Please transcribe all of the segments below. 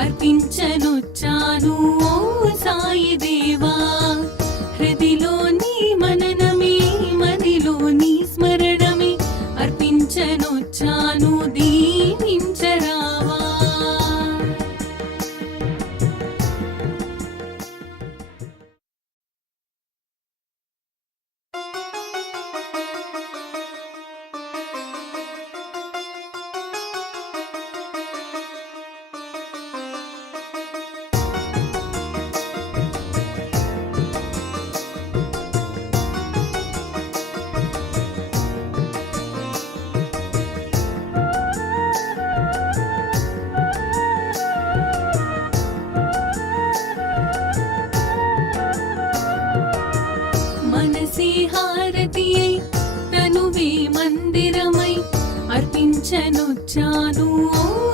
అర్పించనొచ్చాను చేసి హారతి మందిరమై అర్పించనొచ్చాను ఓ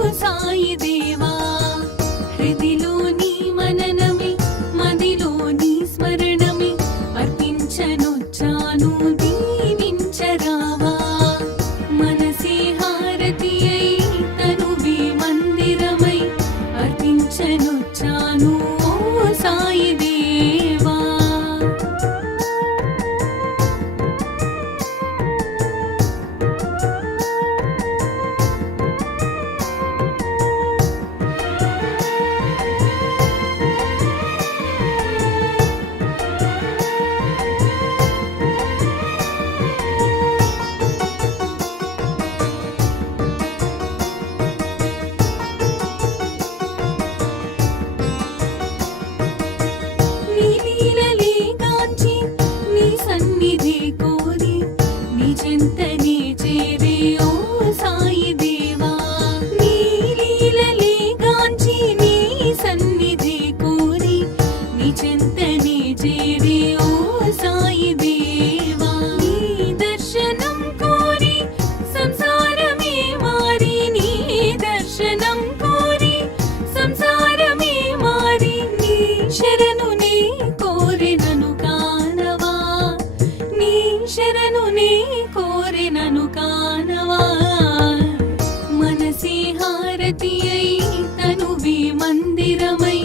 హారతి అయి తనువే మందిరమై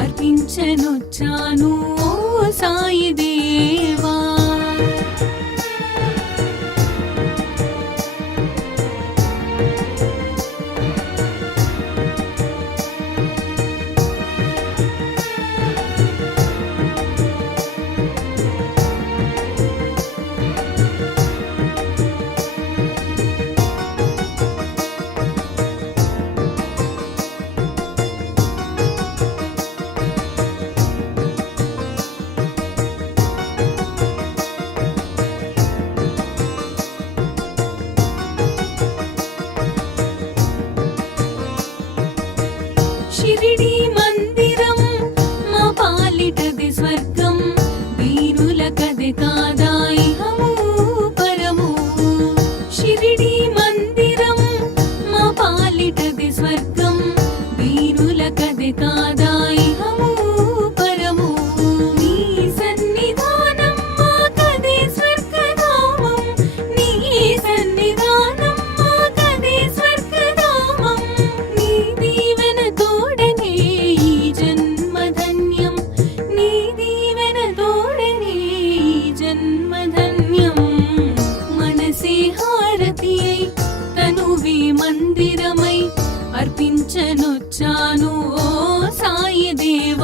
అర్పించనొచ్చాను. ఓ సాయి దేవా. చెనుచ్చాను ఓ సాయి దేవ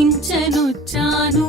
అర్పించనొచ్చాను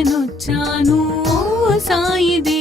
నేనొచ్చాను సాయి సాయి